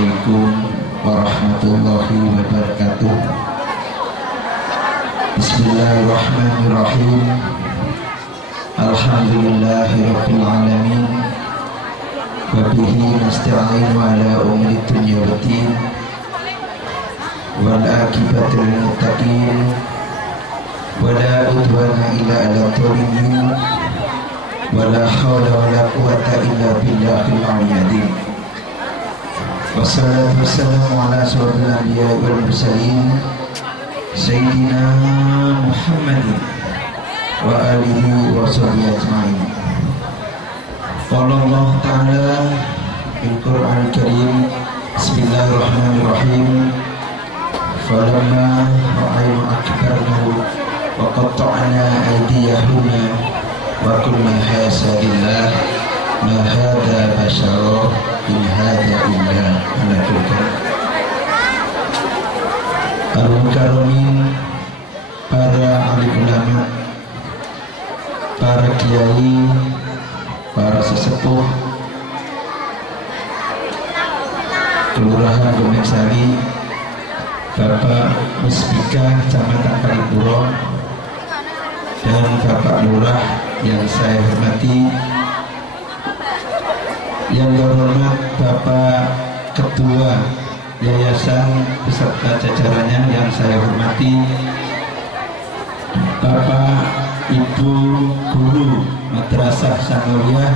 Assalamualaikum warahmatullahi wabarakatuh. Bismillahirrahmanirrahim. Alhamdulillahirabbil alamin. Wa bihi nasta'inu ala umuri dunya waddin. Wal aqibatu lil muttaqin. Wa la udwana illa 'alal zalimin. Wa la haula wa la quwwata illa billahil aliyyil azim. Wassalatu wassalamu ala asyrofil anbiya'i wal mursalin Sayyidina Muhammadin wa alihi wa sahbihi ajma'in. Qala Allah Ta'ala fil Qur'anil Karim, Bismillahirrahmanirrahim. Falamma ra'ayna akbarnahu wa qatta'na aydiyahuma wa qulna hadza lillah ma hadza basharun in hadza illa malakun karim. Al-Mukarramin, para alim ulama, para kiai, para sesepuh Kelurahan Gomengsari, Bapak Muspika Kecamatan Paripuro, dan Bapak Lurah yang saya hormati, yang terhormat Bapak Ketua Yayasan beserta jajarannya yang saya hormati, Bapak Ibu Guru Madrasah Sanawiyah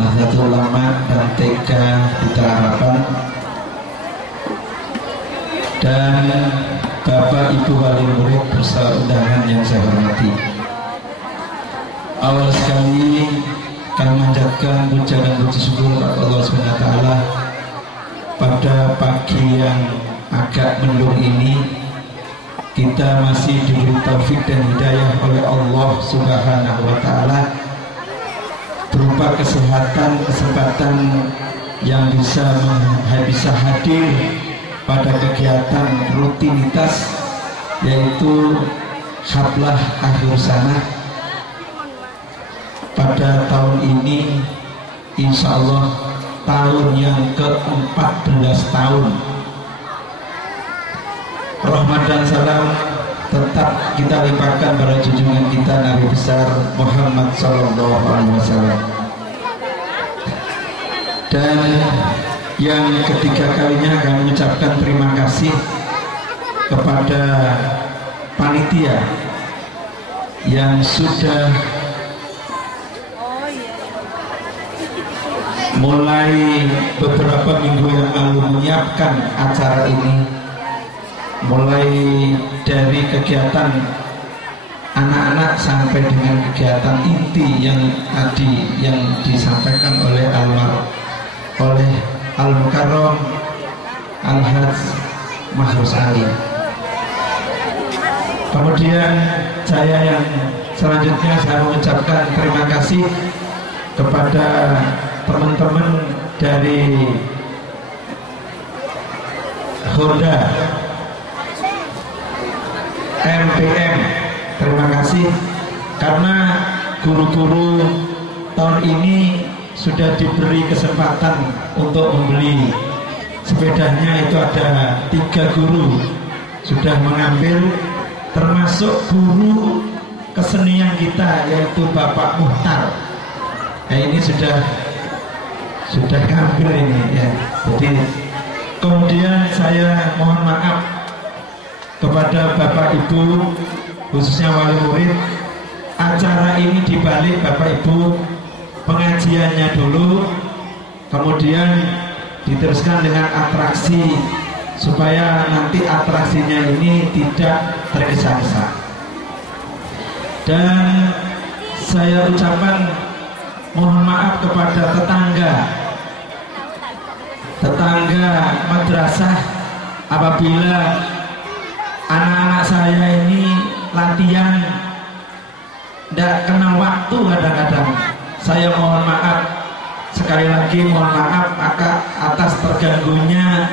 Nahdlatul Ulama dan TK Putra Harapan, dan Bapak Ibu Wali Murid beserta undangan yang saya hormati. Awal sekali kami mengucapkan puja dan puji syukur kepada Allah SWT. Pada pagi yang agak mendung ini, kita masih diberi taufik dan hidayah oleh Allah Subhanahu wa Ta'ala berupa kesempatan yang bisa hadir pada kegiatan rutinitas, yaitu Haflah Akhir Sana pada tahun ini, insya Allah tahun yang ke-14 tahun. Rahmat dan salam tetap kita limpahkan pada junjungan kita Nabi besar Muhammad sallallahu alaihi wasallam. Dan yang ketiga kalinya kami mengucapkan terima kasih kepada panitia yang sudah mulai beberapa minggu yang lalu menyiapkan acara ini, mulai dari kegiatan anak-anak sampai dengan kegiatan inti yang tadi yang disampaikan oleh Al-Mukarram Al-Hajj Mahrus Ali. Kemudian saya yang selanjutnya saya mengucapkan terima kasih kepada teman-teman dari Hoda MPM. Terima kasih karena guru-guru tahun ini sudah diberi kesempatan untuk membeli sepedanya. Itu ada 3 guru sudah mengambil, termasuk guru kesenian kita yaitu Bapak Muhtar. Ini sudah ngambil ini ya. Jadi kemudian saya mohon maaf kepada Bapak Ibu, khususnya wali murid. Acara ini dibalik Bapak Ibu pengajiannya dulu, kemudian diteruskan dengan atraksi supaya nanti atraksinya ini tidak tergesa-gesa. Dan saya ucapkan mohon maaf kepada tetangga madrasah apabila anak-anak saya ini latihan tidak kenal waktu kadang-kadang. Saya mohon maaf, sekali lagi mohon maaf atas terganggunya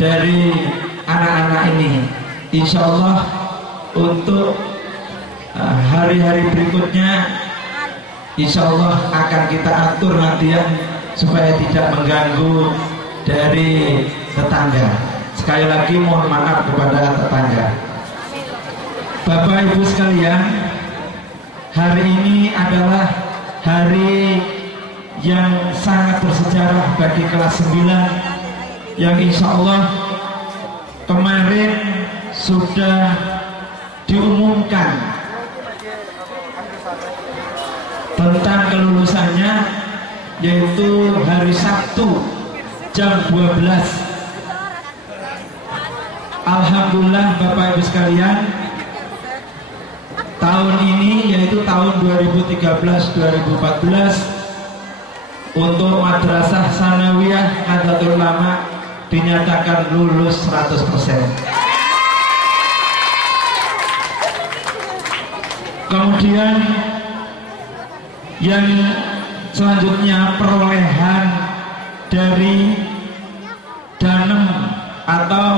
dari anak-anak ini. Insya Allah untuk hari-hari berikutnya insya Allah akan kita atur latihan supaya tidak mengganggu dari dari tetangga. Sekali lagi mohon maaf kepada tetangga. Bapak Ibu sekalian, hari ini adalah hari yang sangat bersejarah bagi kelas 9 yang insya Allah kemarin sudah diumumkan tentang kelulusannya, yaitu hari Sabtu jam 12. Alhamdulillah Bapak Ibu sekalian, tahun ini yaitu tahun 2013-2014 untuk Madrasah Sanawiyah Nahdlatul Ulama dinyatakan lulus 100%. Kemudian yang selanjutnya perolehan dari Danem atau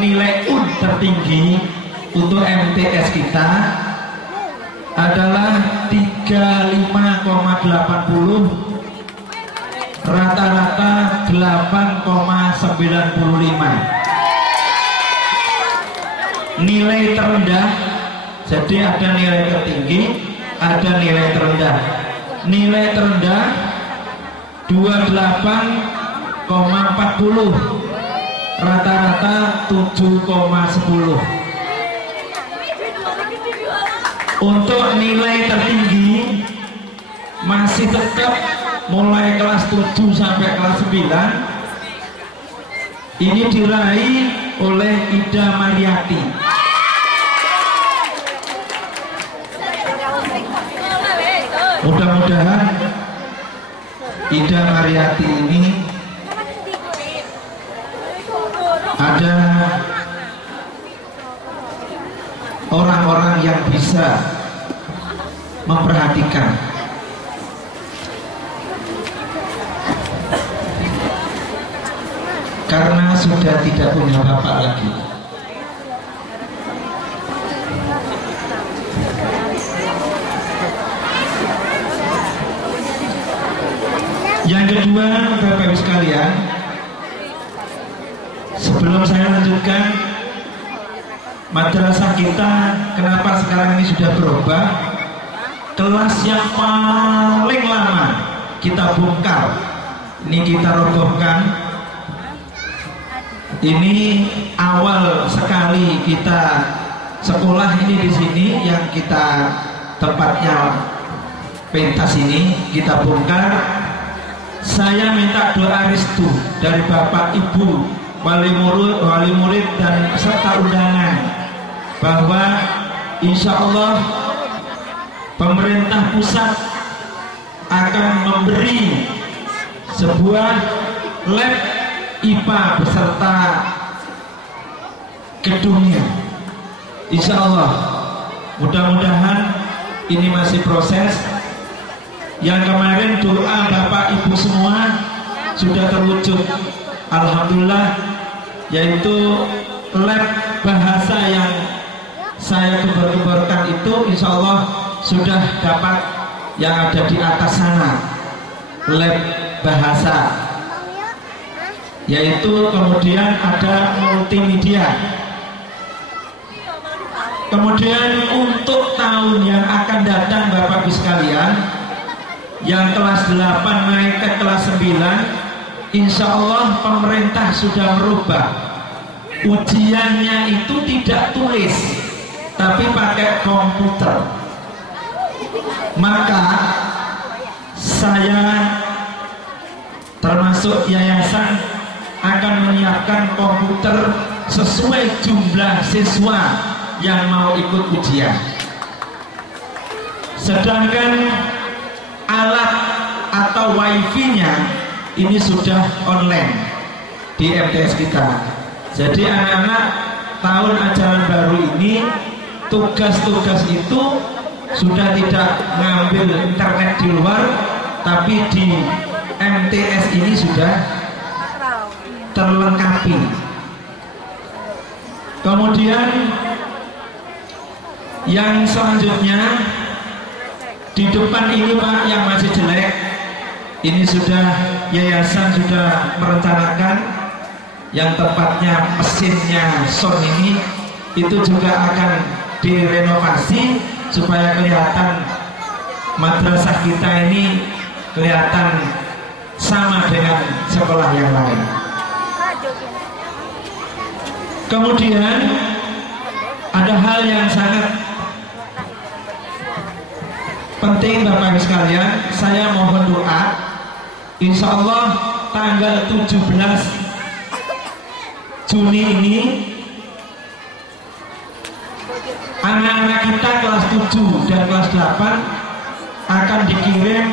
nilai UN tertinggi untuk MTS kita adalah 35,80, rata-rata 8,95. Nilai terendah, jadi ada nilai tertinggi, ada nilai terendah. Nilai terendah 28,40, rata-rata 7,10. Untuk nilai tertinggi masih tetap mulai kelas 7 sampai kelas 9 ini diraih oleh Ida Mariati. Mudah-mudahan Ida Mariati ini ada orang-orang yang bisa memperhatikan. Karena sudah tidak punya bapak lagi. Yang kedua, Bapak Ibu sekalian, sebelum saya lanjutkan, madrasah kita kenapa sekarang ini sudah berubah? Kelas yang paling lama kita bongkar, ini kita robohkan. Ini awal sekali kita sekolah ini di sini, yang kita tempatnya pentas ini kita bongkar. Saya minta doa restu dari Bapak Ibu wali murid dan peserta undangan bahwa insya Allah pemerintah pusat akan memberi sebuah lab IPA beserta gedungnya. Insya Allah, mudah-mudahan ini masih proses. Yang kemarin doa Bapak Ibu semua sudah terwujud, alhamdulillah, yaitu lab bahasa yang saya gembar-gemborkan itu insya Allah sudah dapat yang ada di atas sana, lab bahasa, yaitu kemudian ada multimedia. Kemudian untuk tahun yang akan datang Bapak Ibu sekalian, yang kelas 8 naik ke kelas 9, insya Allah pemerintah sudah merubah ujiannya itu tidak tulis tapi pakai komputer. Maka saya termasuk yayasan akan menyiapkan komputer sesuai jumlah siswa yang mau ikut ujian. Sedangkan alat atau wifi-nya ini sudah online di MTS kita. Jadi anak-anak tahun ajaran baru ini tugas-tugas itu sudah tidak ngambil internet di luar, tapi di MTS ini sudah terlengkapi. Kemudian yang selanjutnya di depan ini Pak yang masih jelek, ini sudah yayasan sudah merencanakan yang tempatnya mesinnya sound ini itu juga akan direnovasi supaya kelihatan madrasah kita ini kelihatan sama dengan sekolah yang lain. Kemudian ada hal yang sangat penting Bapak Ibu sekalian, saya mohon doa. Insya Allah tanggal 17 Juni ini anak-anak kita kelas 7 dan kelas 8 akan dikirim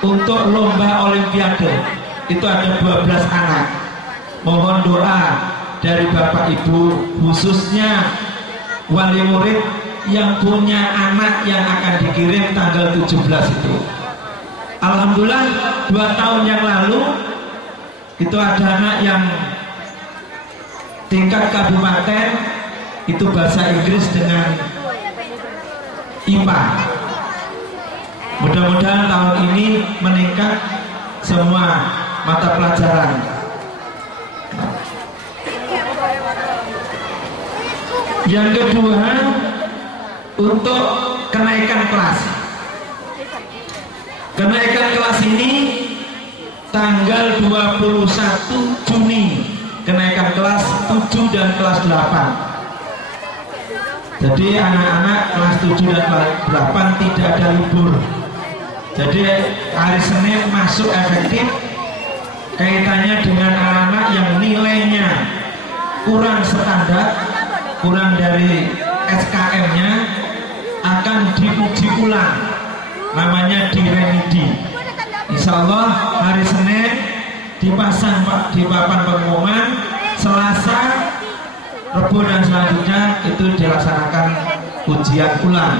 untuk lomba olimpiade. Itu ada 12 anak. Mohon doa dari Bapak Ibu, khususnya wali murid yang punya anak yang akan dikirim tanggal 17 itu. Alhamdulillah 2 tahun yang lalu itu ada anak yang tingkat kabupaten itu bahasa Inggris dengan IPA. Mudah-mudahan tahun ini meningkat semua mata pelajaran. Yang kedua, untuk kenaikan kelas. Kenaikan kelas ini tanggal 21 Juni, kenaikan kelas 7 dan kelas 8. Jadi anak-anak kelas 7 dan kelas 8 tidak ada libur. Jadi hari Senin masuk efektif. Kaitannya dengan anak-anak yang nilainya kurang standar, kurang dari SKM-nya, akan diuji ulang, namanya diremedi. Insya Allah hari Senin dipasang di papan pengumuman, Selasa, Rabu dan selanjutnya itu dilaksanakan ujian ulang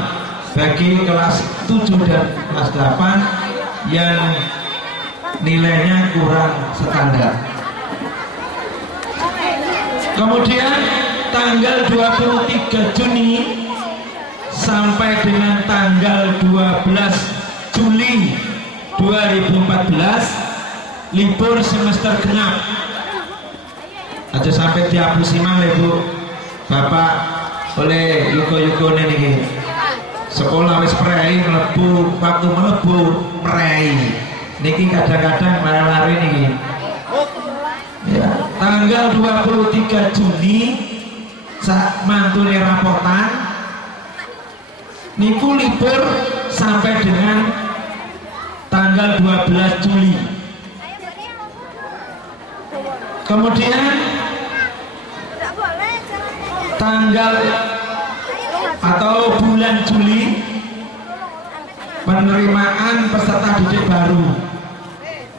bagi kelas 7 dan kelas 8 yang nilainya kurang standar. Kemudian tanggal 23 Juni sampai dengan tanggal 12 Juli 2014 libur semester genap. Aja sampai dihapusi malih Bu Bapak oleh yugo-yugo ini. Sekolah wis prei mlebu, waktu mlebu prei. Niki kadang-kadang lari-lari niki. Ya, tanggal 23 Juni saat mantune rapotan niku libur sampai dengan tanggal 12 Juli. Kemudian tanggal atau bulan Juli penerimaan peserta didik baru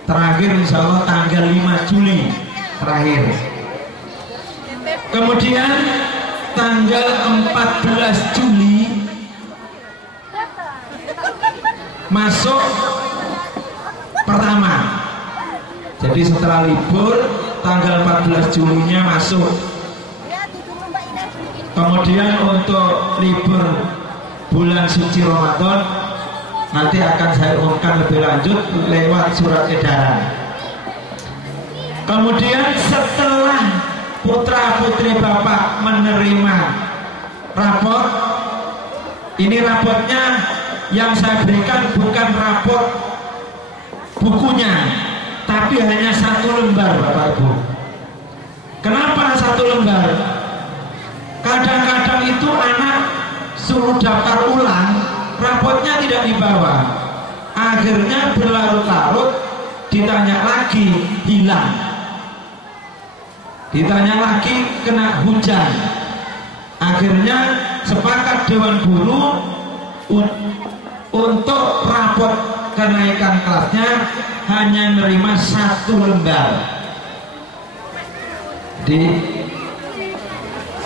terakhir insya Allah tanggal 5 Juli terakhir. Kemudian tanggal 14 Juli masuk pertama. Jadi setelah libur tanggal 14 Julinya masuk. Kemudian untuk libur bulan suci Ramadan nanti akan saya umumkan lebih lanjut lewat surat edaran. Kemudian setelah putra putri Bapak menerima rapor, ini rapotnya yang saya berikan bukan rapor bukunya, tapi hanya 1 lembar Bapak Ibu. Kenapa 1 lembar? Kadang-kadang itu anak suruh daftar ulang, rapotnya tidak dibawa. Akhirnya berlarut-larut, ditanya lagi hilang, ditanya lagi kena hujan. Akhirnya sepakat Dewan Guru untuk rapot kenaikan kelasnya hanya menerima 1 lembar. Jadi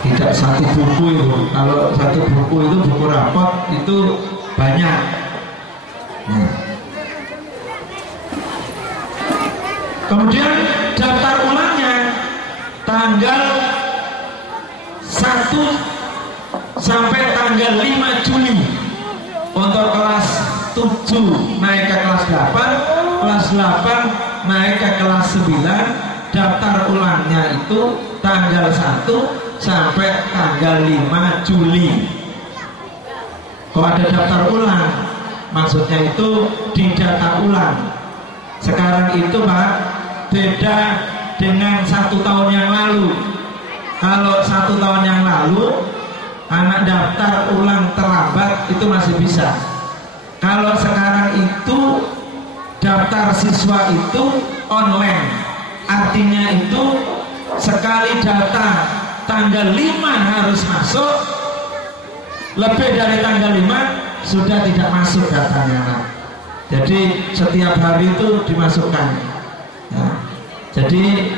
tidak 1 buku itu. Kalau 1 buku itu buku rapot itu banyak. Kemudian daftar ulangnya tanggal 1 sampai tanggal 5 Juli untuk kelas 7 naik ke kelas 8, kelas 8 naik ke kelas 9, daftar ulangnya itu tanggal 1 sampai tanggal 5 Juli. Kalau ada daftar ulang, maksudnya itu didata ulang. Sekarang itu Pak, beda dengan 1 tahun yang lalu. Kalau 1 tahun yang lalu anak daftar ulang terlambat itu masih bisa. Kalau sekarang itu daftar siswa itu online, artinya itu sekali data tanggal 5 harus masuk, lebih dari tanggal 5 sudah tidak masuk datanya. Jadi setiap hari itu dimasukkan ya. Jadi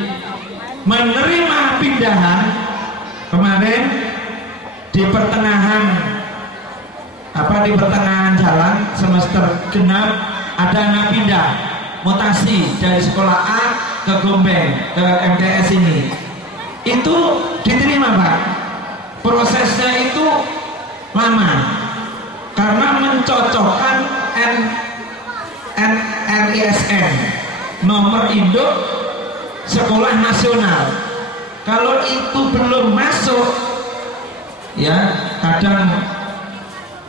menerima pindahan kemarin di pertengahan jalan semester genap ada anak pindah mutasi dari sekolah A ke Gombeng ke MTS ini, itu diterima Pak. Prosesnya itu lama karena mencocokkan NISN nomor induk sekolah nasional. Kalau itu belum masuk ya, kadang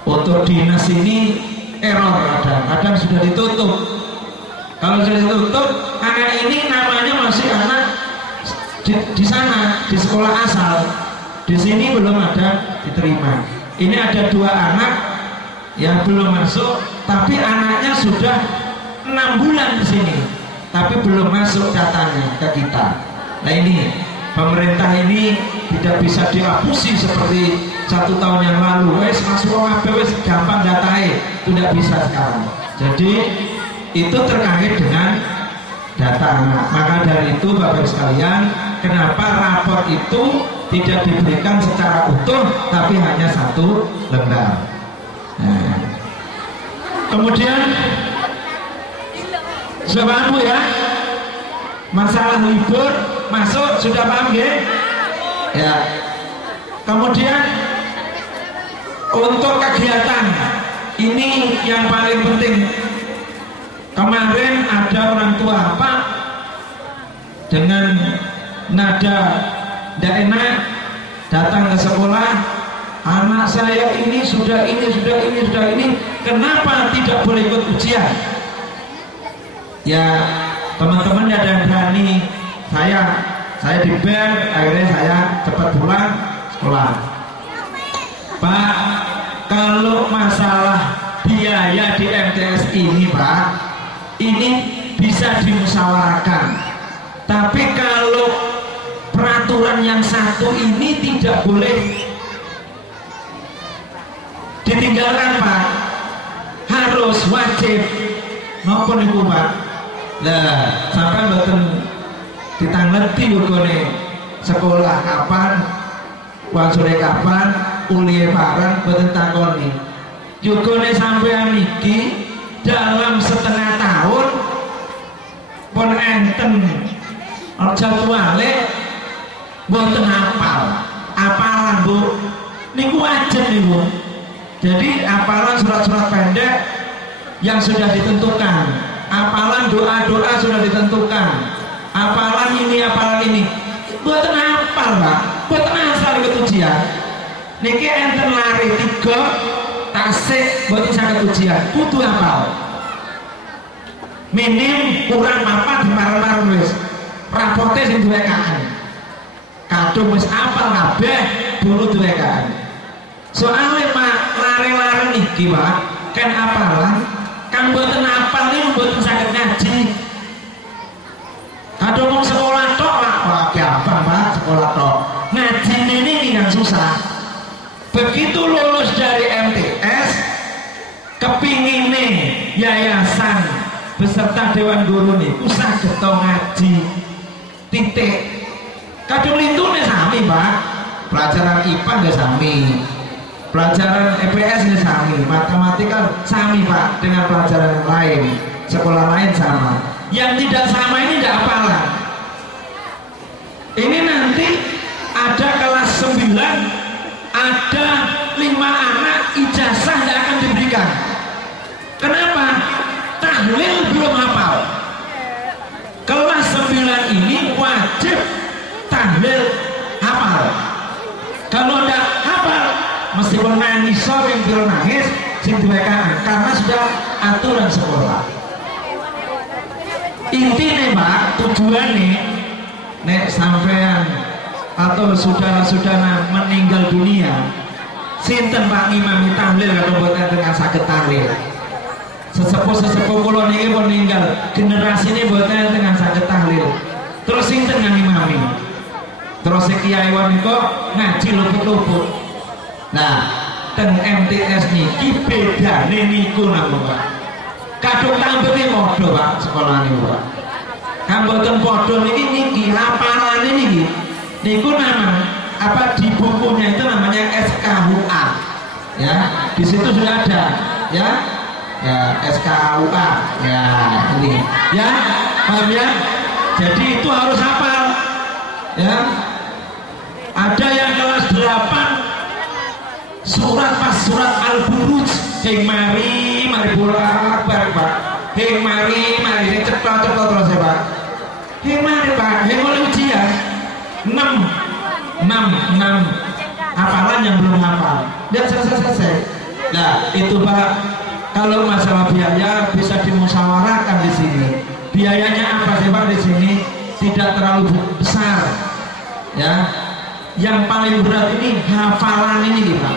untuk dinas ini error, kadang sudah ditutup. Kalau sudah ditutup, anak ini namanya masih anak di sana, di sekolah asal. Di sini belum ada diterima. Ini ada 2 anak yang belum masuk, tapi anaknya sudah 6 bulan di sini, tapi belum masuk datanya ke kita. Nah ini pemerintah ini tidak bisa dihapusi seperti 1 tahun yang lalu. Wes masuk wes gampang datai, tidak bisa sekarang. Jadi itu terkait dengan data anak. Maka dari itu Bapak sekalian, kenapa rapor itu tidak diberikan secara utuh tapi hanya 1 lembar. Nah. Kemudian sudah paham Bu ya? Masalah libur masuk sudah paham ya? Ya. Kemudian untuk kegiatan ini yang paling penting. Kemarin ada orang tua Pak dengan nada tidak enak datang ke sekolah, anak saya ini sudah ini, kenapa tidak boleh ikut ujian? Ya teman-teman ada yang berani, saya di bel, akhirnya saya cepat pulang sekolah. Pak, kalau masalah biaya di MTS ini Pak, ini bisa dimusyawarahkan, tapi kalau peraturan yang 1 ini tidak boleh ditinggalkan Pak, harus wajib maupun ibu Pak. Nah sampai betul ditangleti yukone sekolah kapan, uang sore kapan, kuliah barang betul takoni yukone sampean iki dalam setengah tahun pun enten jadwale mboten apalan Bu, niku wajib niku. Jadi apalan surat-surat pendek yang sudah ditentukan, apalan doa-doa sudah ditentukan, apalan ini mboten apal Pak, mboten asal ikut ujian. Niki enten lari 3 tasik mboten saged ujian, kudu apal. Minim kurang papat di marang-marang wis rapote sing duwe KN. Kadung wis apal kabeh dulu duwe KN. Soale Pak lari-lari niki Pak kan apalan, kan mboten apal niku mboten saged ngaji. Kadung wong sekolah tok Pak, gampang Pak sekolah tok. Ngaji ini yang susah. Begitu lulus dari MTS, kepingine yayasan beserta dewan guru nih usah getong ngaji titik. Kadung lintune sami Pak, pelajaran IPA nggak sami, pelajaran EPS nggak sami, matematika sami Pak dengan pelajaran yang lain, sekolah lain sama. Yang tidak sama ini tidak apalah. Ini nanti ada kelas 9, ada 5 anak ijazah yang akan diberikan. Kenapa? Tahlil belum hafal. Kelas 9 ini wajib tahlil hafal. Kalau ndak hafal, meskipun nangis yang biro nangis, sing diwekaan karena sudah aturan sekolah. Intinya Pak, tujuannya nek sampean atau saudara-saudara meninggal dunia, sinten Pak ngimami tahlil kalau buat dengan sakit tahlil. Sesepuh kula niki meninggal, generasi ini buat dengan sakit tahlil. Terus sinten ngimami? Terus kiai wanita ngaji luput-luput. Nah, teng MTS niki bedane niku napa Pak? Kadung tampilnya modho Pak sekolah ini Pak. Kamboten podo niki hafalane niki. Niku nama apa di bukunya itu namanya SKUA. Ya, di situ sudah ada ya. Ya, SKUA. Ya, ini. Ya, paham ya? Jadi itu harus hafal. Ya. Ada yang kelas 8 surat Al-Buruj. Hing mari bola akbar Pak. Hing mari cepat terus ya Pak. Hing mari Pak, hing mulai ujian 6 hafalan yang belum hafal. Dan selesai. Nah, itu Pak, kalau masalah biaya bisa dimusyawarahkan di sini. Biayanya apa sih Pak di sini? Tidak terlalu besar. Ya. Yang paling berat ini hafalan ini Pak.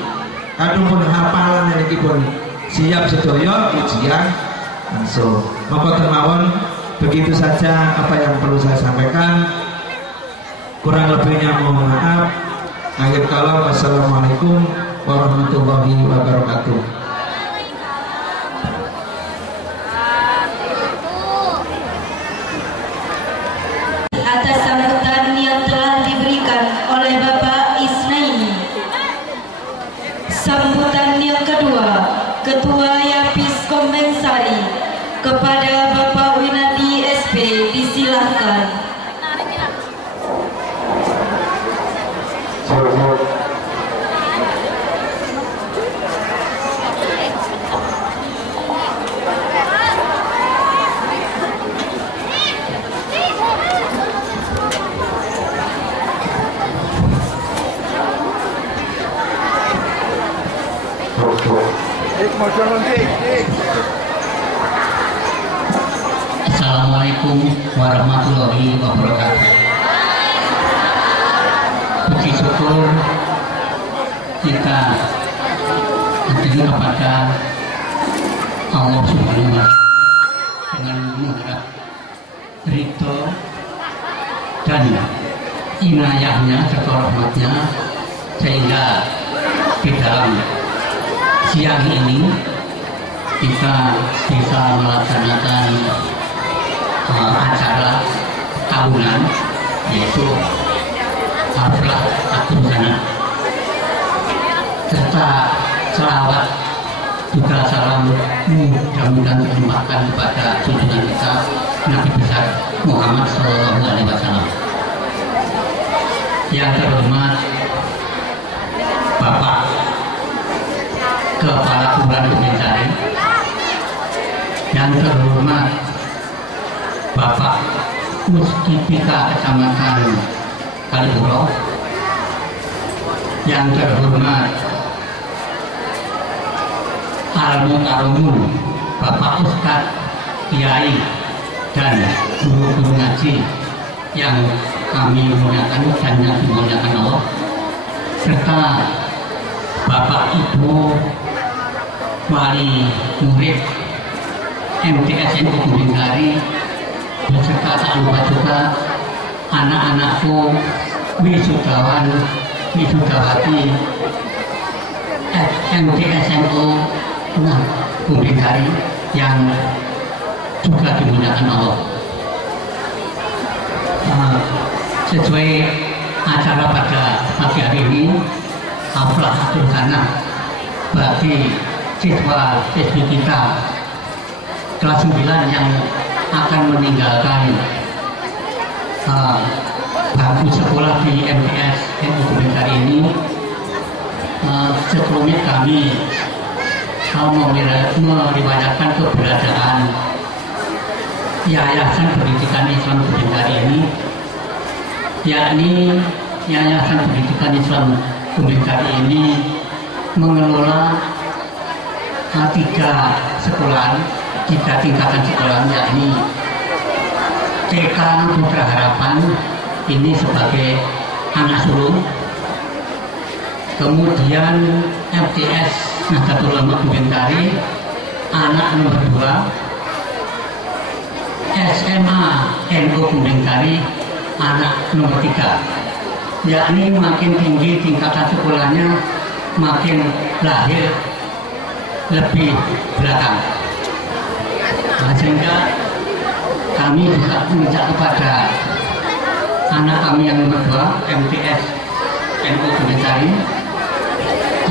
Adapun hafalan ini pun siap sedaya ujian langsung. Maka termawon begitu saja apa yang perlu saya sampaikan. Kurang lebihnya mohon maaf. Akhir kalam, wassalamualaikum warahmatullahi wabarakatuh. Atas sambutan yang telah diberikan oleh Bapak Isnaini. Sambutan yang kedua, Ketua Yapis Kompensari kepada Bapak Winadi SP disilahkan. Assalamualaikum warahmatullahi wabarakatuh. Puji syukur kita hadirin kepada Allah Subhanahu wa Ta'ala dengan mengharap ridho dan inayahnya serta rahmatnya, sehingga di dalam siang ini kita bisa melaksanakan acara tahunan, yaitu haflah At-Tusanah serta selawat juga salam mudah-mudahan terlimpahkan kepada junjungan kita Nabi besar Muhammad SAW. Yang terhormat Bapak Kepala Kelurahan Kompensari, yang terhormat Bapak Muskipika Kecamatan Kalipuro, yang terhormat Al-Mukarramun Bapak Ustadz Kiai dan guru-guru ngaji yang kami muliakan dan yang dimuliakan Allah, serta Bapak Ibu wali murid MTSN Kompensari, beserta tak lupa juga anak-anakku wisudawan wisudawati MTSNU Kompensari yang juga dimuliakan Allah. Sesuai acara pada pagi hari ini, haflah At-Tusanah bagi siswa-siswi kita kelas 9 yang akan meninggalkan bangku sekolah di MTS NU Kompensari ini. Sebelumnya kami meriwayatkan keberadaan Yayasan Pendidikan Islam Kompensari ini yakni Yayasan Pendidikan Islam Kumbengkari ini mengelola 3 sekolahan, 3 tingkatan sekolahan, yakni TK Putra Harapan ini sebagai anak sulung, kemudian MTS Nahdlatul Ulama Kumbengkari anak nomor 2, SMA NU Kumbengkari anak nomor 3, yakni makin tinggi tingkatan sekolahnya makin lahir lebih belakang. Nah, sehingga kami juga minta kepada anak kami yang nomor 2 MTS NU Kumbengkari,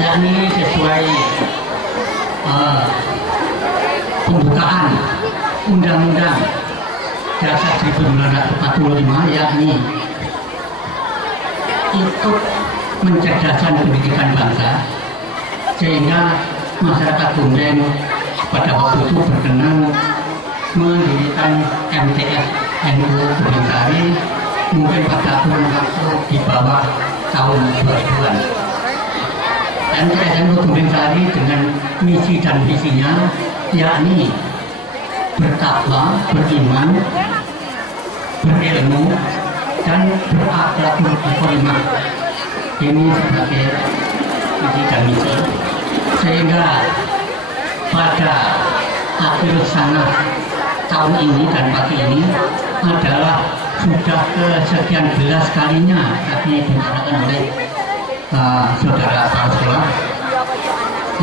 yakni sesuai pembukaan Undang-Undang Dasar 1945, yakni ikut mencerdaskan pendidikan bangsa, sehingga masyarakat Kumbeng pada waktu itu berkenan mendirikan MTS NU Kumbengkari mungkin pada tahun waktu di bawah tahun 2000-an. MTS NU Kumbengkari dengan misi dan visinya yakni bertakwa, beriman, berilmu, dan berakhlakul karimah. Ini sebagai misi dan misi, sehingga pada akhir sana tahun ini dan pagi ini adalah sudah kesekian belas kalinya tadi dibicarakan oleh saudara kepala sekolah,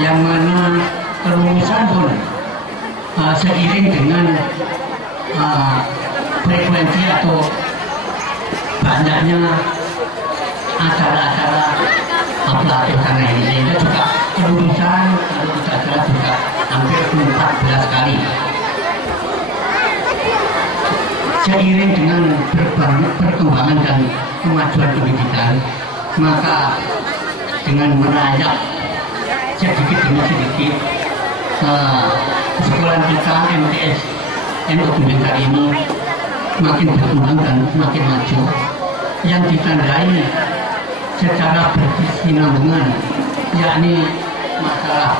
yang mana kelulusan pun seiring dengan frekuensi atau banyaknya acara-acara pelatihan ini, sehingga juga kelulusan kalau tidak salah juga hampir 14 kali. Seiring dengan perkembangan dan kemajuan pendidikan, maka dengan merayap sedikit demi sedikit sekolah kita MTS NU Kumbengkari ini makin berkembang dan makin maju, yang ditandai secara berkesinambungan, yakni masalah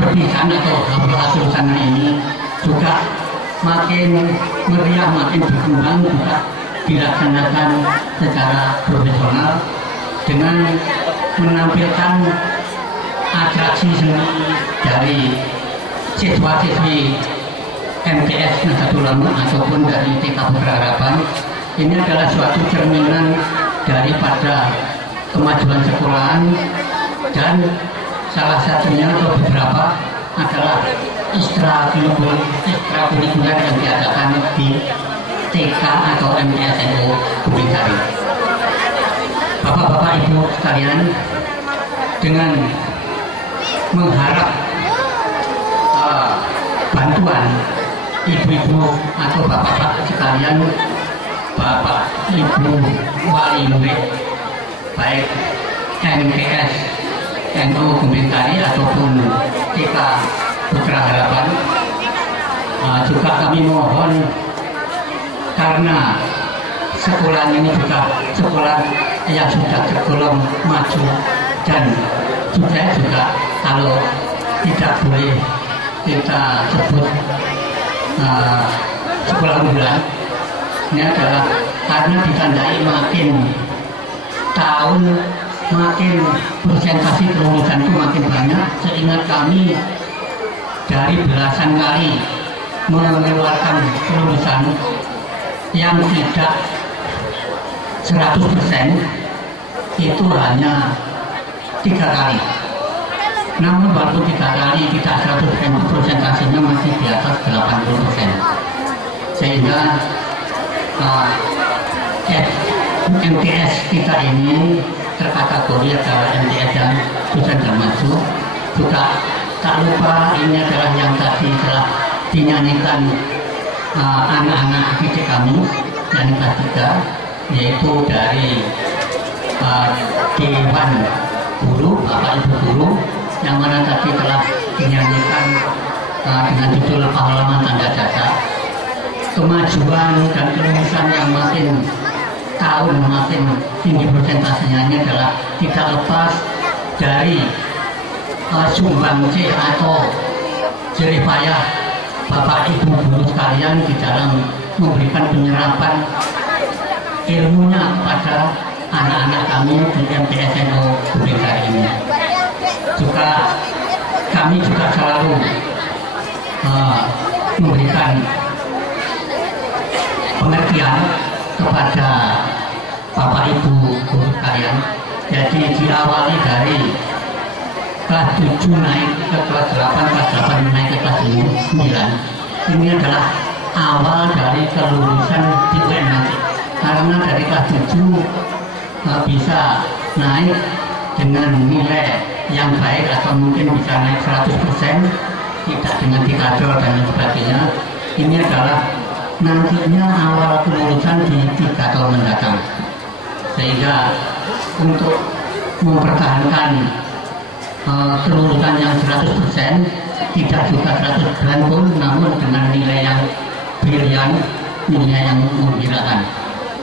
perpisahan atau hasil sana ini juga makin meriah, makin berkembang, juga dilaksanakan secara profesional dengan menampilkan atraksi seni dari siswa-siswi MTS Nahdlatul Ulama ataupun dari TK Putra Harapan. Ini adalah suatu cerminan daripada kemajuan sekolahan, dan salah satunya atau beberapa adalah ekstrakurikuler yang diadakan di TK atau MTS NU Kumbengkari. Bapak-bapak ibu sekalian, dengan mengharap bantuan ibu-ibu atau bapak-bapak sekalian, bapak ibu wali murid baik MTS NU Kumbengkari ataupun TK Putra Harapan, juga kami mohon, karena sekolah ini juga sekolah yang sudah tergolong maju dan juga kalau tidak boleh kita sebut sekolah unggulan, ini adalah karena ditandai makin tahun makin persentase kelulusan itu makin banyak. Seingat kami dari belasan kali mengeluarkan kelulusan yang tidak 100%, itu hanya 3 kali. Namun walaupun 3 kali tidak 100%, persentasenya masih di atas 80%. Sehingga MTS kita ini terkategori adalah MTS yang sudah dan maju. Juga tak lupa ini adalah yang tadi telah dinyanyikan anak-anak didik kami yang ketiga, yaitu dari Dewan Guru, Bapak Ibu Guru, yang mana tadi telah dinyanyikan dengan judul Pahlawan Tanda Jasa. Kemajuan dan kelulusan yang makin tahun makin tinggi persentasenya ini adalah tidak lepas dari sumbangsi atau jerih payah Bapak Ibu guru sekalian di dalam memberikan penyerapan ilmunya kepada anak-anak kami di MTSNO Bumekari ini. Juga kami juga selalu memberikan pengertian kepada Bapak Ibu guru sekalian. Jadi diawali dari kelas 7 naik ke kelas 8, kelas 8 naik ke kelas 9. Ini adalah awal dari kelulusan di UN nanti. Karena dari kelas 7 bisa naik dengan nilai yang baik atau mungkin bisa naik 100%, tidak dengan dikadol dan lain sebagainya. Ini adalah nantinya awal kelulusan di 3 tahun mendatang. Sehingga untuk mempertahankan kelulusan yang 100%, tidak juga 100% pun, namun dengan nilai yang brilian, nilai yang menggembirakan.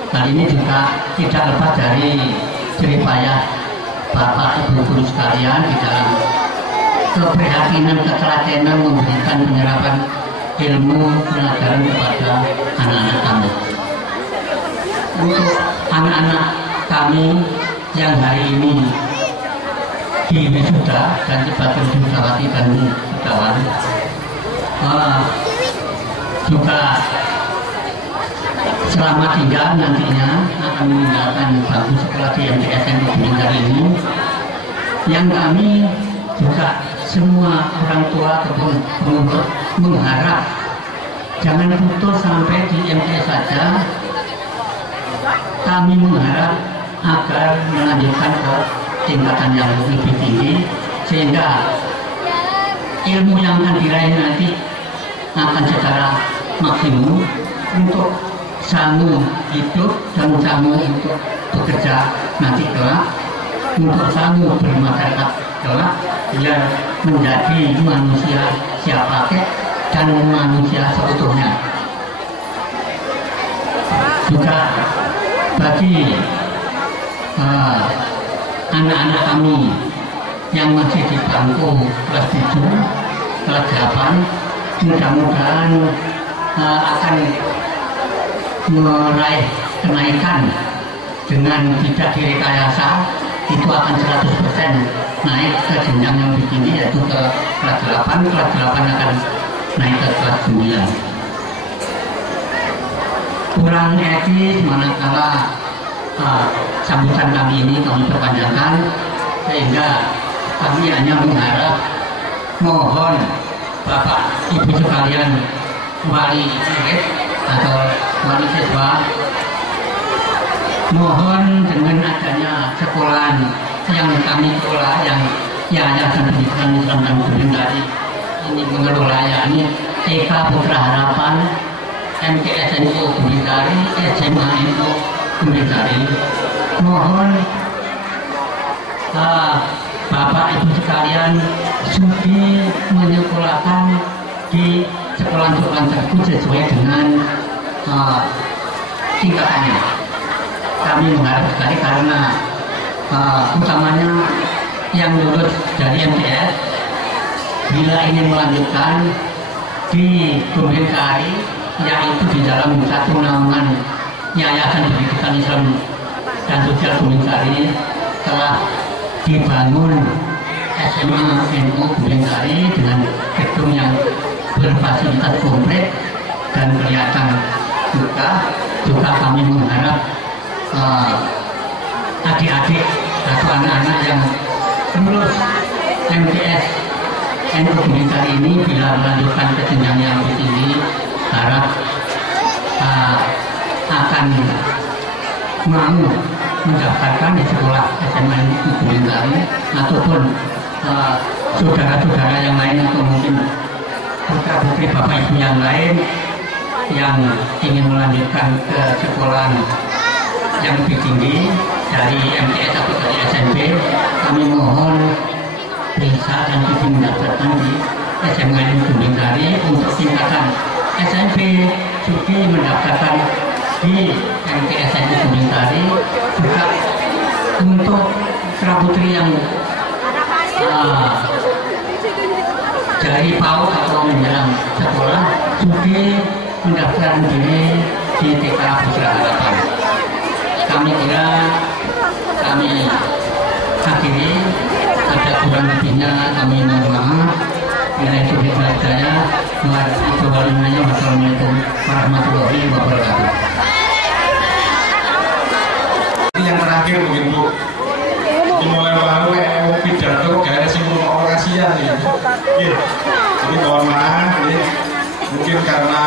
Hal ini juga tidak lepas dari jerih payah Bapak Ibu guru sekalian di dalam keprihatinan, ketelatenan memberikan penyerapan ilmu pelajaran kepada anak-anak kami. Untuk anak-anak kami yang hari ini di wisuda dan sebagai wisudawati dan wisudawan, juga selama tinggal nantinya akan meninggalkan bangku sekolah di MTSNO Bumekari ini. Yang kami juga semua orang tua ataupun pengurus mengharap jangan putus sampai di MTS saja. Kami mengharap agar melanjutkan ke tingkatan yang lebih tinggi, sehingga ilmu yang akan diraih nanti akan secara maksimum untuk sanggup hidup dan sanggup untuk bekerja nanti kelak, untuk sanggup bermasyarakat kelak, biar menjadi manusia siap pakai dan manusia seutuhnya. Juga bagi anak-anak kami yang masih di bangku kelas 7, kelas 8, mudah-mudahan akan meraih kenaikan dengan tidak direkayasa. Itu akan 100% naik ke jenjang yang lebih tinggi, yaitu ke kelas 8. Kelas 8 akan naik ke kelas 9. Kurang etis manakala sambutan kami ini kami perpanjangkan, sehingga kami hanya mengharap, mohon Bapak Ibu sekalian, wali murid atau wali siswa, mohon dengan adanya sekolah yang kami kelola, yang Yayasan Pendidikan Islam dan Bumekari ini mengelola, yakni TK Putra Harapan, MTSNO Bumekari, SMANO Bumekari. Mohon Bapak Ibu sekalian sudi menyekolahkan di sekolah-sekolah tersebut sesuai dengan tingkatannya. Kami mengharap sekali, karena utamanya yang lulus dari MTS bila ingin melanjutkan di Bumekari, yaitu di dalam satu naungan Yayasan Pendidikan Islam dan Sosial Bumekari, telah dibangun SMANO Bumekari dengan gedung yang berfasilitas komplit dan kelihatan juga kami mengharap adik-adik atau anak-anak yang lulus MTS NU Bumekari ini bila melanjutkan ke jenjang yang lebih tinggi, harap akan mau mendaftarkan di sekolah SMA Bumekari ataupun saudara-saudara yang lain atau mungkin putra-putri Bapak Ibu yang lain yang ingin melanjutkan ke sekolah yang lebih tinggi dari MTS atau dari SMP. Kami mohon bisa dan bisa mendaftarkan di SMA Bumekari. Untuk tingkatan SMP sudi mendaftarkan di MTSNU Gumingsari juga untuk putra-putri yang dari PAUD atau menjelang sekolah juga mendaftarkan diri di TK Putra Harapan. Kami kira kami akhiri, ada kurang lebihnya kami mohon maaf. Bila itu saya, wassalamualaikum warahmatullahi wabarakatuh. Yang terakhir mungkin Bu, dimulai baru pidato gak ada singgung orasian nih. Jadi mohon maaf, mungkin karena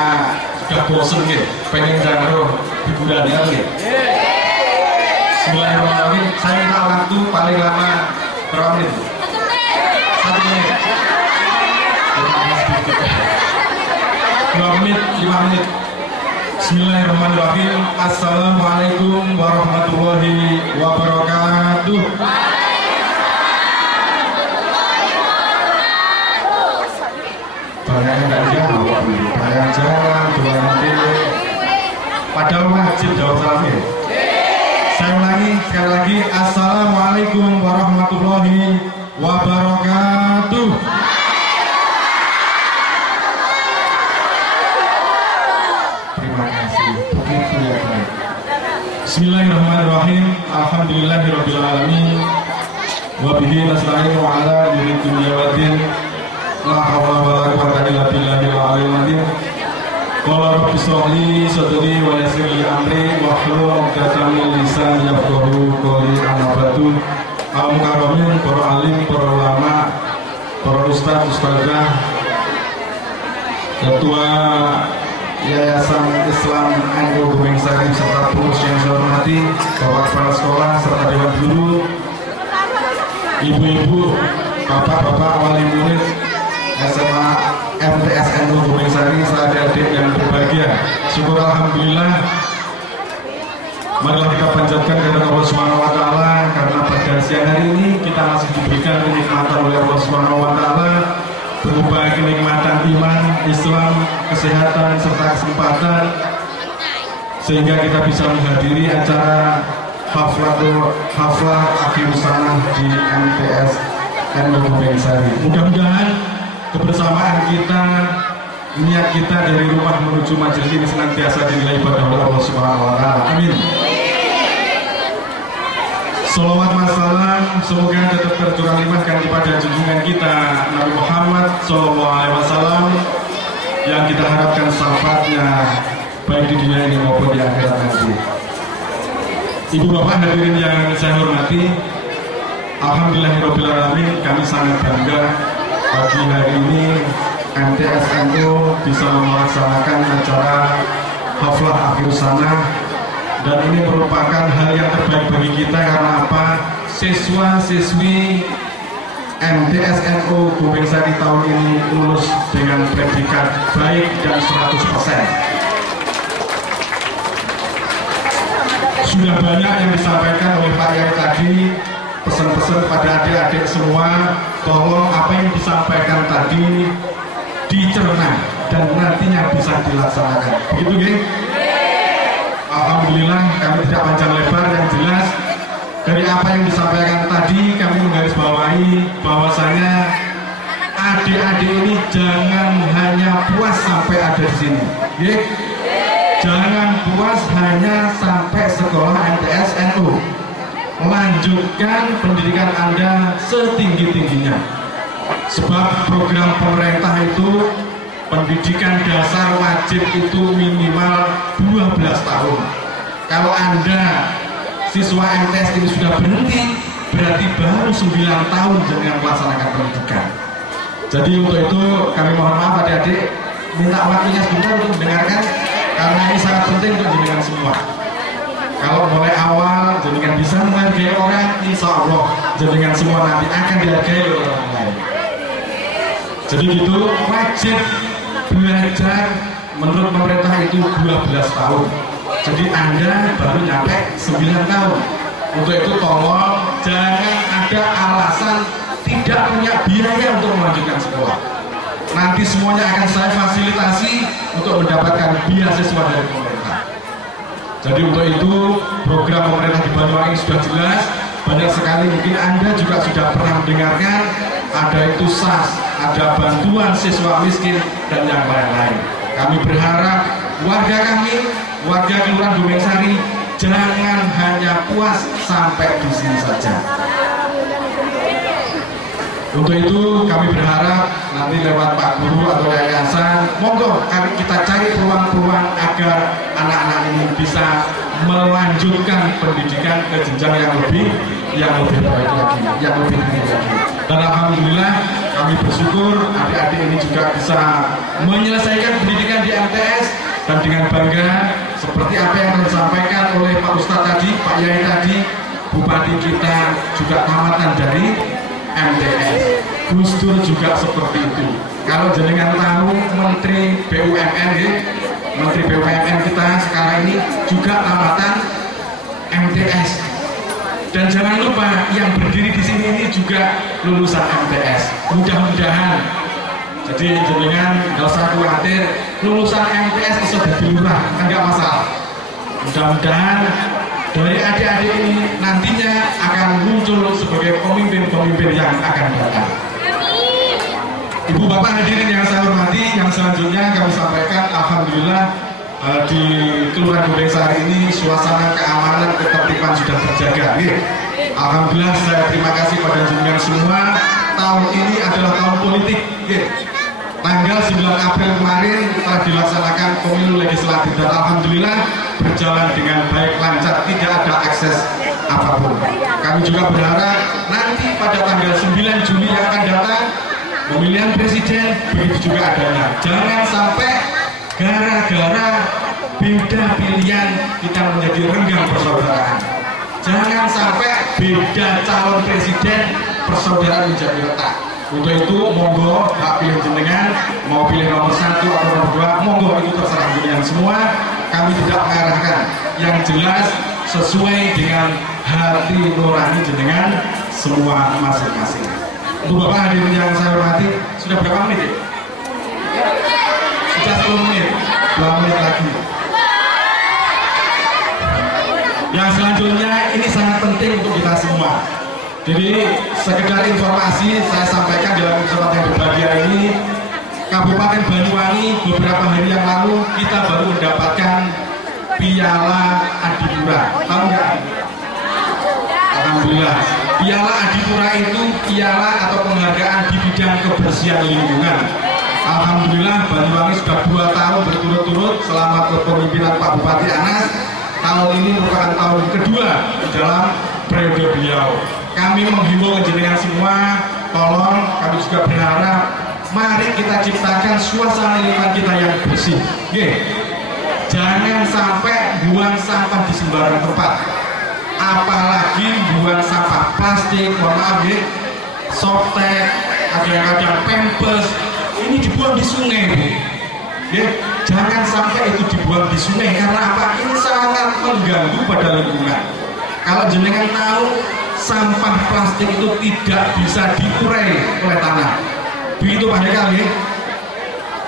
sudah bosen gitu, pengen jaro hiburannya gitu. Bismillahirrahmanirrahim. Saya minta waktu paling lama berapa menit? 1 menit. 2 menit, 5 menit. Bismillahirrahmanirrahim. Assalamualaikum warahmatullahi wabarakatuh. Banyak yang jawab, banyak jalan, dua nanti. Padahal wajib jawab salam ya. Saya ulangi sekali lagi. Assalamualaikum warahmatullahi wabarakatuh. Terima kasih. Begitu ya baik. Bismillahirrahmanirrahim. Alhamdulillahirabbil alamin. Wa bihi nasta'inu ala umuri dunya waddin. La haula wala quwwata illa billahil aliyyil azim. Qala rabbi shrah li sadri wa yassir li amri wahlul 'uqdatam min lisani yafqahu qawli. Amma ba'du. Al-mukarramin, para alim, para ulama, para ustaz, ustazah, ketua Yayasan Islam NU Gumingsari serta pengurus yang saya hormati, bapak kepala sekolah serta dewan guru, ibu-ibu, bapak-bapak wali murid SMA MTSNU Gumingsari, adik-adik yang berbahagia. Syukur alhamdulillah. Marilah kita panjatkan kepada Allah Subhanahu wa taala karena pada siang hari ini kita masih diberikan kenikmatan oleh Allah Subhanahu wa taala berupa kenikmatan iman, Islam, kesehatan serta kesempatan sehingga kita bisa menghadiri acara haflah akhir sanah di MTS NU Gumingsari. Mudah-mudahan kebersamaan kita, niat kita dari rumah menuju majelis ini senantiasa dinilai pada Allah Subhanahu wa taala. Amin. Salawat masalam semoga tetap tercurah limpahkan kepada junjungan kita Nabi Muhammad SAW yang kita harapkan syafaatnya baik di dunia ini maupun di akhirat nanti. Ibu bapak hadirin yang saya hormati, alhamdulillahirabbil alamin, kami sangat bangga pagi hari ini MTSNU bisa melaksanakan acara haflah akhir sanah. Dan ini merupakan hal yang terbaik bagi kita karena apa? Siswa-siswi MTSNU Gumingsari tahun ini lulus dengan predikat baik dan 100%. Sudah banyak yang disampaikan oleh Pak Yai tadi, pesan-pesan pada adik-adik semua, tolong apa yang disampaikan tadi dicerna dan nantinya bisa dilaksanakan. Begitu, geng? Alhamdulillah kami tidak panjang lebar, yang jelas dari apa yang disampaikan tadi kami menggarisbawahi bahwasanya adik-adik ini jangan hanya puas sampai ada di sini, ya? Jangan puas hanya sampai sekolah MTSNU, lanjutkan pendidikan Anda setinggi-tingginya. Sebab program pemerintah itu pendidikan dasar wajib itu minimal 12 tahun. Kalau Anda siswa MTS ini sudah berhenti, berarti baru 9 tahun dengan melaksanakan pendidikan. Jadi untuk itu kami mohon maaf adik-adik, minta waktunya sebentar untuk mendengarkan karena ini sangat penting untuk jenengan semua. Kalau mulai awal jenengan bisa menghargai orang, insya Allah jenengan semua nanti akan dihargai oleh orang lain. Jadi gitu, wajib belajar menurut pemerintah itu 12 tahun. Jadi Anda baru nyampe 9 tahun. Untuk itu tolong jangan ada alasan tidak punya biaya untuk melanjutkan sekolah. Nanti semuanya akan saya fasilitasi untuk mendapatkan beasiswa dari pemerintah. Jadi untuk itu program pemerintah di Banyuwangi sudah jelas, banyak sekali mungkin Anda juga sudah pernah mendengarkan, ada itu SAS, ada bantuan siswa miskin dan yang lain-lain. Kami berharap warga kami, warga Kelurahan Bumengsari, jangan hanya puas sampai di sini saja. Untuk itu kami berharap nanti lewat Pak Guru atau yayasan, monggo kita cari peluang-peluang agar anak-anak ini bisa melanjutkan pendidikan ke jenjang yang lebih baik lagi, yang lebih tinggi lagi. Dan alhamdulillah kami bersyukur adik-adik ini juga bisa menyelesaikan pendidikan di MTS dan dengan bangga seperti apa yang disampaikan oleh Pak Ustadz tadi, Pak Yai tadi, Bupati kita juga tamatan dari MTS. Gus Dur juga seperti itu. Kalau jenengan tahu Menteri BUMN ya, Menteri BUMN kita sekarang ini juga tamatan MTS. Dan jangan lupa yang berdiri di sini ini juga lulusan MTS. Mudah-mudahan. Jadi jenengan nggak usah khawatir, lulusan MTS bisa jadi lurah, kan nggak masalah. Mudah-mudahan dari adik-adik ini nantinya akan muncul sebagai pemimpin-pemimpin yang akan datang. Ibu Bapak hadirin yang saya hormati, yang selanjutnya kami sampaikan, alhamdulillah di Kelurahan Bumengsari ini suasana keamanan ketertiban sudah terjaga. Alhamdulillah saya terima kasih pada jenengan semua. Tahun ini adalah tahun politik. Tanggal 9 April kemarin telah dilaksanakan pemilu legislatif dan alhamdulillah berjalan dengan baik, lancar, tidak ada akses apapun. Kami juga berharap nanti pada tanggal 9 Juli yang akan datang pemilihan presiden begitu juga adanya. Jangan sampai gara-gara beda pilihan kita menjadi renggang persaudaraan. Jangan sampai beda calon presiden persaudaraan menjadi retak. Untuk itu monggo hak pilih jenengan, mau pilih nomor 1 atau nomor 2, monggo itu terserah jenengan semua. Kami tidak mengarahkan, yang jelas sesuai dengan hati nurani jenengan semua masing-masing. Untuk Bapak hadirin yang saya hormati, sudah berapa menit ya? Sudah 10 menit, 2 menit lagi. Yang selanjutnya ini sangat penting untuk kita semua. Jadi sekedar informasi saya sampaikan dalam kesempatan berbahagia ini, Kabupaten Banyuwangi beberapa hari yang lalu kita baru mendapatkan Piala Adipura. Tahu nggak? Alhamdulillah. Piala Adipura itu piala atau penghargaan di bidang kebersihan lingkungan. Alhamdulillah Banyuwangi sudah 2 tahun berturut-turut selama kepemimpinan Pak Bupati Anas. Tahun ini merupakan tahun kedua dalam periode beliau. Kami menghimbau jenengan semua, tolong kami juga berharap mari kita ciptakan suasana lingkungan kita yang bersih. Jangan sampai buang sampah di sembarang tempat. Apalagi buang sampah plastik, mohon maaf softtek, kadang-kadang pampers, ini dibuang di sungai. Jangan sampai itu dibuang di sungai karena apa? Ini sangat mengganggu pada lingkungan. Kalau jenengan tahu sampah plastik itu tidak bisa diurai oleh tanah. Begitu Pak Dekal.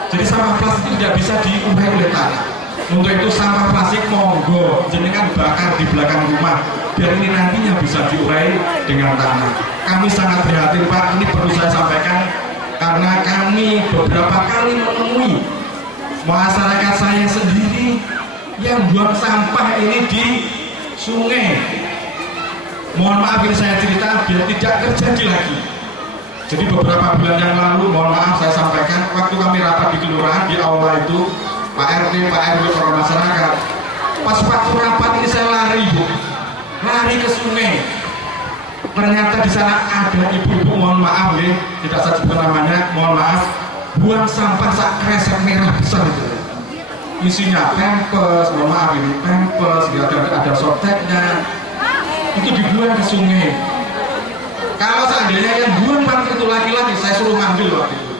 Jadi sampah plastik itu tidak bisa diurai oleh tanah. Untuk itu sampah plastik monggo jenengan bakar di belakang rumah biar ini nantinya bisa diurai dengan tanah. Kami sangat prihatin Pak, ini perlu saya sampaikan karena kami beberapa kali menemui masyarakat saya sendiri yang buang sampah ini di sungai. Mohon maaf ini saya cerita biar tidak terjadi lagi. Jadi beberapa bulan yang lalu, mohon maaf saya sampaikan, waktu kami rapat di kelurahan di aula itu, Pak RT, Pak RW, para masyarakat, pas waktu rapat ini saya lari lari ke sungai. Ternyata di sana ada ibu-ibu, mohon maaf tidak saya sebut namanya, mohon maaf, buang sampah sak kresek merah besar itu. Isinya pampers, mohon maaf ini pampers, ada softteknya. Itu dibuang ke sungai. Kalau seandainya yang buang waktu itu laki-laki, saya suruh ngambil waktu itu.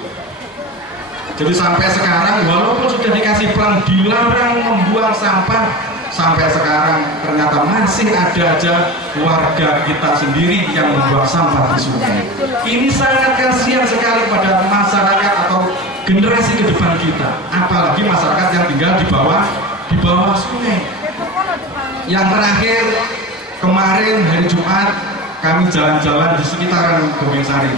Jadi sampai sekarang walaupun sudah dikasih plan dilarang membuang sampah, sampai sekarang ternyata masih ada aja warga kita sendiri yang membuang sampah di sungai. Ini sangat kasihan sekali pada masyarakat atau generasi ke depan kita, apalagi masyarakat yang tinggal di bawah sungai. Yang terakhir, kemarin hari Jumat kami jalan-jalan di sekitaran Gombeng Sari.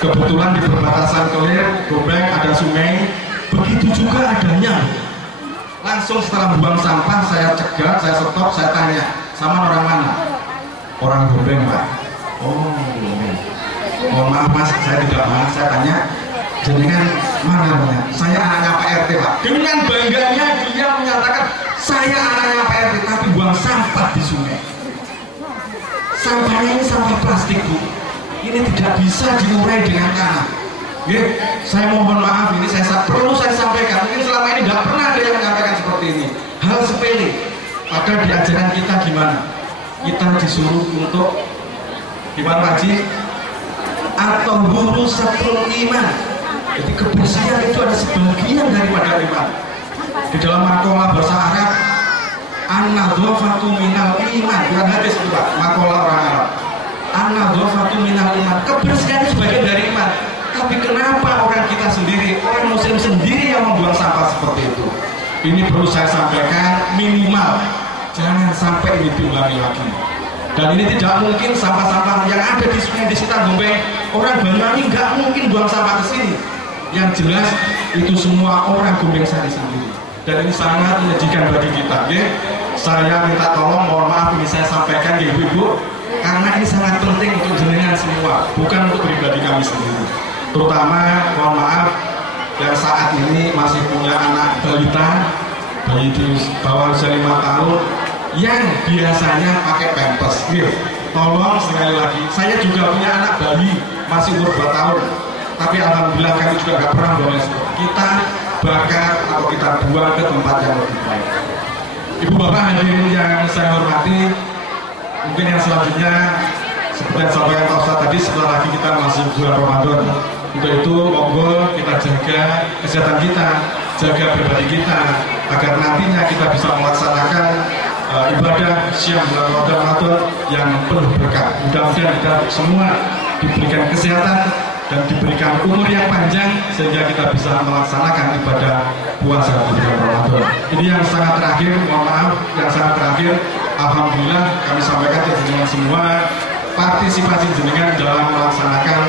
Kebetulan di perbatasan Kelir, Gombeng ada sungai, begitu juga adanya. Langsung setelah buang sampah saya cegat, saya stop, saya tanya, sama orang mana? Orang Gombeng, Pak. Oh, Gombeng. Mohon maaf Mas, saya tidak paham. Saya tanya, jenengan mana namanya? Saya anaknya Pak RT, Pak. Dengan bangganya dia menyatakan, saya anaknya Pak RT, tapi buang sampah di sungai. Sampahnya ini sampah plastik, Bu. Ini tidak bisa diurai dengan tanah. Saya mohon maaf, ini perlu saya sampaikan. Mungkin selama ini tidak pernah ada yang menyampaikan seperti ini. Hal sepele. Padahal di ajaran kita gimana? Kita disuruh untuk gimana Pak Haji? Atau huru satrul iman. Jadi kebersihan itu ada sebagian daripada iman. Di dalam makalah bahasa Arab, an-nadhafatu minal iman. Bukan hadis itu Pak, makalah orang Arab. An-nadhafatu minal iman. Kebersihan itu sebagian dari iman. Tapi kenapa orang kita sendiri, orang muslim sendiri yang membuang sampah seperti itu? Ini perlu saya sampaikan, minimal jangan sampai ini diulangi lagi. Dan ini tidak mungkin sampah-sampah yang ada di sungai di sekitar Gombeng, orang Banyuwangi nggak mungkin buang sampah ke sini. Yang jelas itu semua orang Gombeng Sari sendiri. Dan ini sangat menyedihkan bagi kita. Saya minta tolong, mohon maaf ini saya sampaikan ya ibu-ibu, karena ini sangat penting untuk jenengan semua, bukan untuk pribadi kami sendiri. Terutama mohon maaf yang saat ini masih punya anak balita, bayi di bawah usia 5 tahun yang biasanya pakai pampers. Tolong sekali lagi, saya juga punya anak bayi masih umur 2 tahun, tapi alhamdulillah kami juga nggak pernah boleh kita bakar atau kita buang ke tempat yang lebih baik. Ibu bapak hadirin yang saya hormati, mungkin yang selanjutnya seperti yang sampaikan Pak Ustadz tadi, setelah lagi kita masuk bulan Ramadan. Untuk itu monggo kita jaga kesehatan kita, jaga pribadi kita, agar nantinya kita bisa melaksanakan ibadah siang bulan Ramadan yang penuh berkah. Mudah-mudahan kita semua diberikan kesehatan dan diberikan umur yang panjang sehingga kita bisa melaksanakan ibadah puasa di bulan Ramadan. Ini yang sangat terakhir, mohon maaf, yang sangat terakhir, alhamdulillah kami sampaikan ke jenengan semua, partisipasi jenengan dalam melaksanakan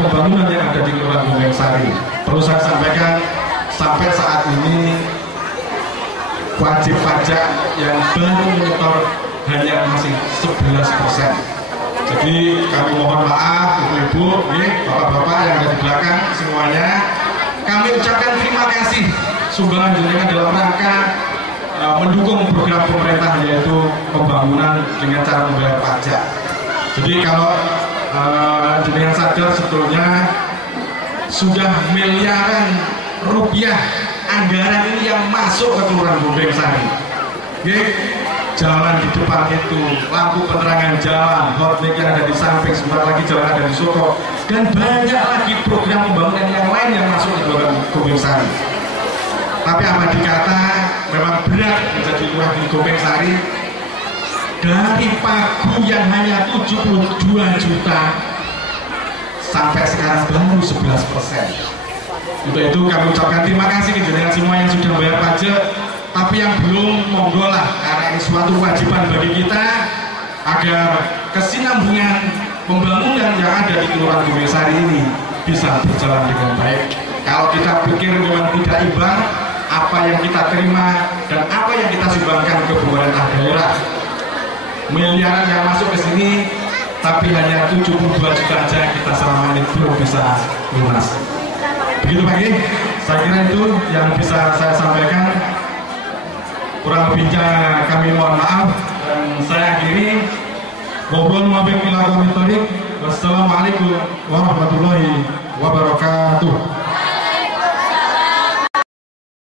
pembangunan yang ada di Kelurahan Gombeng Sari. Perlu saya sampaikan, sampai saat ini wajib pajak yang baru menyetor hanya masih 11%. Jadi kami mohon maaf ibu-ibu, bapak-bapak yang ada di belakang semuanya, kami ucapkan terima kasih sumbangan jenengan dalam rangka mendukung program pemerintah, yaitu pembangunan dengan cara membayar pajak. Jadi kalau jenengan sadar sebetulnya sudah miliaran rupiah anggaran ini yang masuk ke Kelurahan Gombeng Sari. Jalan di depan itu, lampu penerangan jalan, hotmix yang ada di samping, sebentar lagi jalan ada di Soko, dan banyak lagi program pembangunan yang lain yang masuk ke Kelurahan Gombeng Sari. Tapi apa dikata, memang berat menjadi lurah di Gombeng Sari. Dari pagu yang hanya 72 juta sampai sekarang baru 11%. Untuk itu kami ucapkan terima kasih ke jenengan semua yang sudah bayar pajak, tapi yang belum monggo lah, karena ini suatu kewajiban bagi kita agar kesinambungan pembangunan yang ada di Kelurahan Gombeng Sari ini bisa berjalan dengan baik. Kalau kita pikir memang tidak imbang apa yang kita terima dan apa yang kita sumbangkan ke pemerintah daerah, miliaran yang masuk ke sini, tapi hanya 72 juta aja kita selama ini belum bisa lunas. Begitu Pak, saya kira itu yang bisa saya sampaikan. Kurang lebihnya kami mohon maaf, dan saya akhiri. Wassalamualaikum warahmatullahi wabarakatuh.